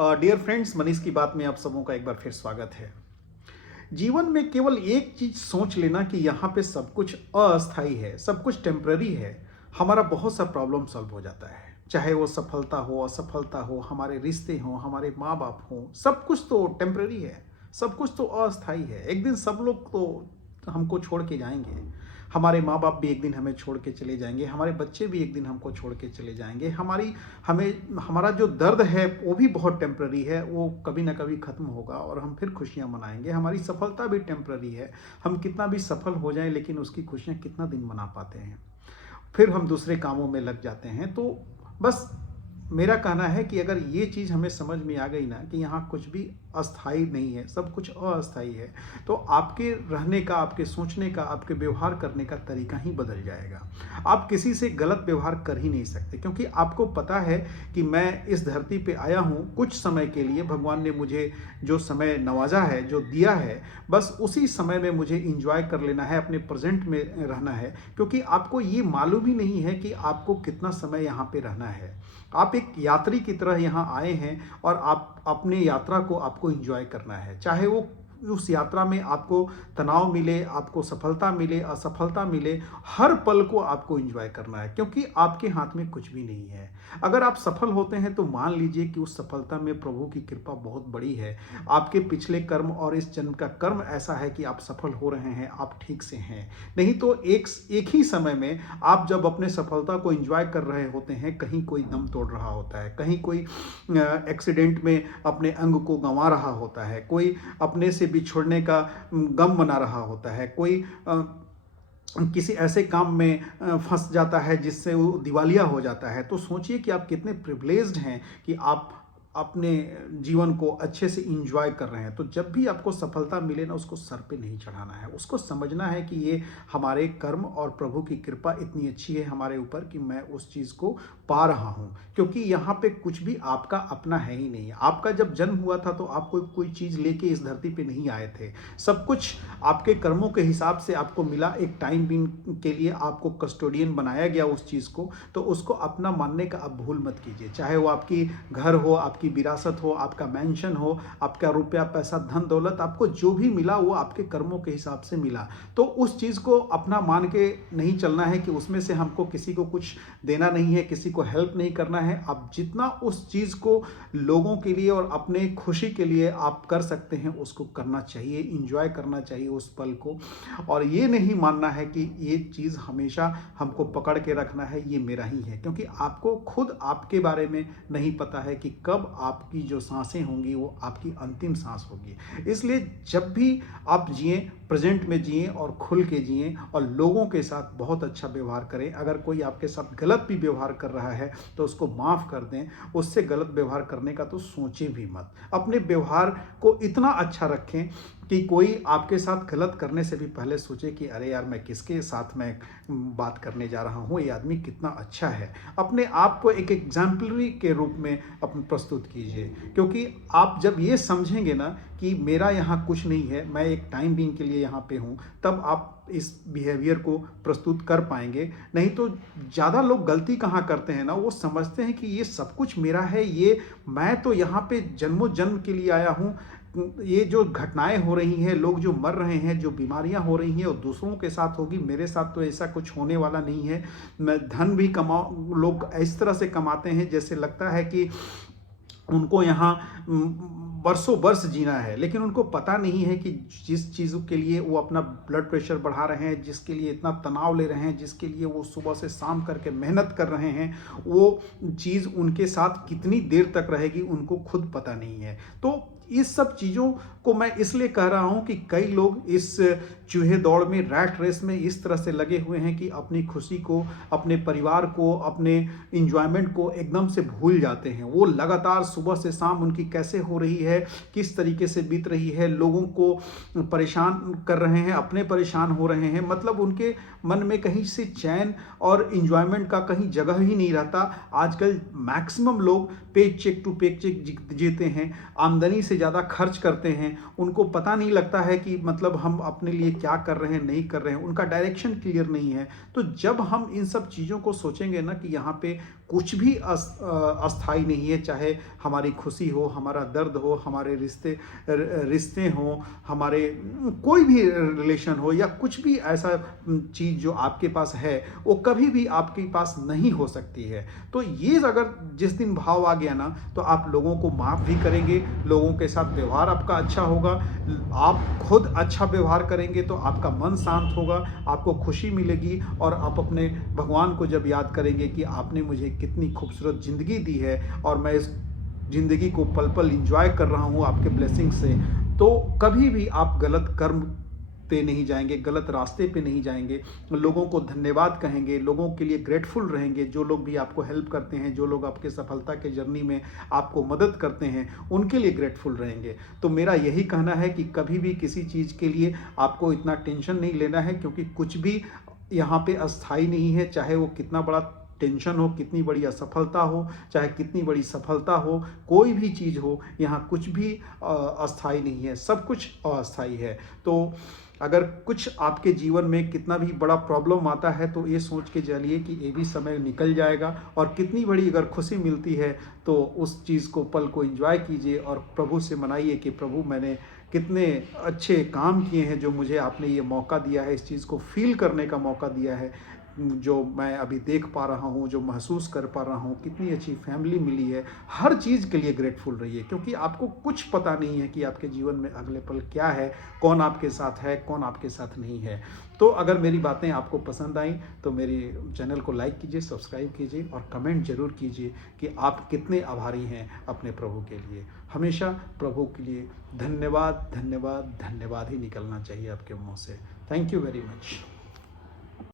Dear friends, Manish की बात में आप सबों का एक बार फिर स्वागत है। जीवन में केवल एक चीज सोच लेना कि यहाँ पे सब कुछ अस्थायी है, सब कुछ टेम्पररी है, हमारा बहुत सा प्रॉब्लम सॉल्व हो जाता है। चाहे वो सफलता हो, असफलता हो, हमारे रिश्ते हो, हमारे माँ बाप हो, सब कुछ तो टेम्पररी है, सब कुछ तो अस्थायी है। एक दिन सब लोग तो हमको छोड़ के जाएंगे। हमारे माँ बाप भी एक दिन हमें छोड़ के चले जाएंगे, हमारे बच्चे भी एक दिन हमको छोड़ के चले जाएंगे। हमारा जो दर्द है वो भी बहुत टेम्पररी है, वो कभी ना कभी ख़त्म होगा और हम फिर खुशियाँ मनाएंगे। हमारी सफलता भी टेम्पररी है, हम कितना भी सफल हो जाएं लेकिन उसकी खुशियाँ कितना दिन मना पाते हैं, फिर हम दूसरे कामों में लग जाते हैं। तो बस मेरा कहना है कि अगर ये चीज़ हमें समझ में आ गई ना कि यहाँ कुछ भी अस्थाई नहीं है, सब कुछ अस्थाई है, तो आपके रहने का, आपके सोचने का, आपके व्यवहार करने का तरीका ही बदल जाएगा। आप किसी से गलत व्यवहार कर ही नहीं सकते, क्योंकि आपको पता है कि मैं इस धरती पे आया हूँ कुछ समय के लिए। भगवान ने मुझे जो समय नवाजा है, जो दिया है, बस उसी समय में मुझे इंजॉय कर लेना है, अपने प्रेजेंट में रहना है। क्योंकि आपको ये मालूम ही नहीं है कि आपको कितना समय यहाँ पे रहना है। आप एक यात्री की तरह यहाँ आए हैं और आप अपने यात्रा को आपको एंजॉय करना है। चाहे वो उस यात्रा में आपको तनाव मिले, आपको सफलता मिले, असफलता मिले, हर पल को आपको एंजॉय करना है, क्योंकि आपके हाथ में कुछ भी नहीं है। अगर आप सफल होते हैं तो मान लीजिए कि उस सफलता में प्रभु की कृपा बहुत बड़ी है। आपके पिछले कर्म और इस जन्म का कर्म ऐसा है कि आप सफल हो रहे हैं, आप ठीक से हैं। नहीं तो एक ही समय में आप जब अपने सफलता को एंजॉय कर रहे होते हैं, कहीं कोई दम तोड़ रहा होता है, कहीं कोई एक्सीडेंट में अपने अंग को गंवा रहा होता है, कोई अपने से बिछुड़ने का गम मना रहा होता है, कोई किसी ऐसे काम में फंस जाता है जिससे वो दिवालिया हो जाता है। तो सोचिए कि आप कितने प्रिविलेज्ड हैं कि आप अपने जीवन को अच्छे से इंजॉय कर रहे हैं। तो जब भी आपको सफलता मिले ना, उसको सर पे नहीं चढ़ाना है, उसको समझना है कि ये हमारे कर्म और प्रभु की कृपा इतनी अच्छी है हमारे ऊपर कि मैं उस चीज़ को पा रहा हूँ। क्योंकि यहाँ पे कुछ भी आपका अपना है ही नहीं। आपका जब जन्म हुआ था तो आप कोई चीज़ लेके इस धरती पे नहीं आए थे। सब कुछ आपके कर्मों के हिसाब से आपको मिला। एक टाइम बीइंग के लिए आपको कस्टोडियन बनाया गया उस चीज़ को, तो उसको अपना मानने का अब भूल मत कीजिए। चाहे वो आपकी घर हो, आपकी विरासत हो, आपका मेंशन हो, आपका रुपया पैसा धन दौलत, आपको जो भी मिला वो आपके कर्मों के हिसाब से मिला। तो उस चीज़ को अपना मान के नहीं चलना है कि उसमें से हमको किसी को कुछ देना नहीं है, किसी को हेल्प नहीं करना है। आप जितना उस चीज़ को लोगों के लिए और अपने खुशी के लिए आप कर सकते हैं, उसको करना चाहिए, इंजॉय करना चाहिए उस पल को। और ये नहीं मानना है कि ये चीज़ हमेशा हमको पकड़ के रखना है, ये मेरा ही है। क्योंकि आपको खुद आपके बारे में नहीं पता है कि कब आपकी जो सांसें होंगी वो आपकी अंतिम सांस होगी। इसलिए जब भी आप जिए, प्रेजेंट में जिए और खुल के जिए और लोगों के साथ बहुत अच्छा व्यवहार करें। अगर कोई आपके साथ गलत भी व्यवहार कर रहा है तो उसको माफ़ कर दें, उससे गलत व्यवहार करने का तो सोचें भी मत। अपने व्यवहार को इतना अच्छा रखें कि कोई आपके साथ गलत करने से भी पहले सोचे कि अरे यार, मैं किसके साथ मैं बात करने जा रहा हूँ, ये आदमी कितना अच्छा है। अपने आप को एक एग्जाम्पलरी के रूप में अपन प्रस्तुत कीजिए। क्योंकि आप जब ये समझेंगे ना कि मेरा यहाँ कुछ नहीं है, मैं एक टाइम बीइंग के लिए यहाँ पे हूँ, तब आप इस बिहेवियर को प्रस्तुत कर पाएंगे। नहीं तो ज़्यादा लोग गलती कहाँ करते हैं ना, वो समझते हैं कि ये सब कुछ मेरा है, ये मैं तो यहाँ पे जन्मों जन्म के लिए आया हूँ। ये जो घटनाएं हो रही हैं, लोग जो मर रहे हैं, जो बीमारियां हो रही हैं, वो दूसरों के साथ होगी, मेरे साथ तो ऐसा कुछ होने वाला नहीं है। मैं धन भी कमाऊं, लोग इस तरह से कमाते हैं जैसे लगता है कि उनको यहाँ बरसों बरस जीना है, लेकिन उनको पता नहीं है कि जिस चीज़ों के लिए वो अपना ब्लड प्रेशर बढ़ा रहे हैं, जिसके लिए इतना तनाव ले रहे हैं, जिसके लिए वो सुबह से शाम करके मेहनत कर रहे हैं, वो चीज़ उनके साथ कितनी देर तक रहेगी उनको खुद पता नहीं है। तो इस सब चीज़ों को मैं इसलिए कह रहा हूँ कि कई लोग इस चूहे दौड़ में, रैट रेस में इस तरह से लगे हुए हैं कि अपनी खुशी को, अपने परिवार को, अपने इंजॉयमेंट को एकदम से भूल जाते हैं। वो लगातार सुबह से शाम उनकी कैसे हो रही है, किस तरीके से बीत रही है, लोगों को परेशान कर रहे हैं, अपने परेशान हो रहे हैं। मतलब उनके मन में कहीं से चैन और इंजॉयमेंट का कहीं जगह ही नहीं रहता। आजकल मैक्सिमम लोग पे चेक टू पे चेक जीते हैं, आमदनी से ज़्यादा खर्च करते हैं, उनको पता नहीं लगता है कि मतलब हम अपने लिए क्या कर रहे हैं, नहीं कर रहे हैं, उनका डायरेक्शन क्लियर नहीं है। तो जब हम इन सब चीज़ों को सोचेंगे ना कि यहाँ पे कुछ भी अस्थाई नहीं है, चाहे हमारी खुशी हो, हमारा दर्द हो, हमारे रिश्ते हों, हमारे कोई भी रिलेशन हो, या कुछ भी ऐसा चीज़ जो आपके पास है वो कभी भी आपके पास नहीं हो सकती है। तो ये अगर जिस दिन भाव आ गया ना, तो आप लोगों को माफ़ भी करेंगे, लोगों के साथ व्यवहार आपका अच्छा होगा, आप खुद अच्छा व्यवहार करेंगे तो आपका मन शांत होगा, आपको खुशी मिलेगी, और आप अपने भगवान को जब याद करेंगे कि आपने मुझे कितनी खूबसूरत ज़िंदगी दी है और मैं इस ज़िंदगी को पल पल इंजॉय कर रहा हूँ आपके ब्लेसिंग से, तो कभी भी आप गलत कर्म पे नहीं जाएंगे, गलत रास्ते पे नहीं जाएंगे। लोगों को धन्यवाद कहेंगे, लोगों के लिए ग्रेटफुल रहेंगे, जो लोग भी आपको हेल्प करते हैं, जो लोग आपके सफलता के जर्नी में आपको मदद करते हैं, उनके लिए ग्रेटफुल रहेंगे। तो मेरा यही कहना है कि कभी भी किसी चीज़ के लिए आपको इतना टेंशन नहीं लेना है, क्योंकि कुछ भी यहाँ पे अस्थाई नहीं है, चाहे वो कितना बड़ा टेंशन हो, कितनी बड़ी असफलता हो, चाहे कितनी बड़ी सफलता हो, कोई भी चीज़ हो, यहाँ कुछ भी अस्थाई नहीं है, सब कुछ अस्थाई है। तो अगर कुछ आपके जीवन में कितना भी बड़ा प्रॉब्लम आता है तो ये सोच के चलिए कि ये भी समय निकल जाएगा, और कितनी बड़ी अगर खुशी मिलती है तो उस चीज़ को, पल को एंजॉय कीजिए और प्रभु से मनाइए कि प्रभु मैंने कितने अच्छे काम किए हैं, जो मुझे आपने ये मौका दिया है, इस चीज़ को फील करने का मौका दिया है, जो मैं अभी देख पा रहा हूँ, जो महसूस कर पा रहा हूँ, कितनी अच्छी फैमिली मिली है। हर चीज़ के लिए ग्रेटफुल रहिए, क्योंकि आपको कुछ पता नहीं है कि आपके जीवन में अगले पल क्या है, कौन आपके साथ है, कौन आपके साथ नहीं है। तो अगर मेरी बातें आपको पसंद आई तो मेरी चैनल को लाइक कीजिए, सब्सक्राइब कीजिए और कमेंट जरूर कीजिए कि आप कितने आभारी हैं अपने प्रभु के लिए। हमेशा प्रभु के लिए धन्यवाद धन्यवाद धन्यवाद ही निकलना चाहिए आपके मुंह से। Thank you very much.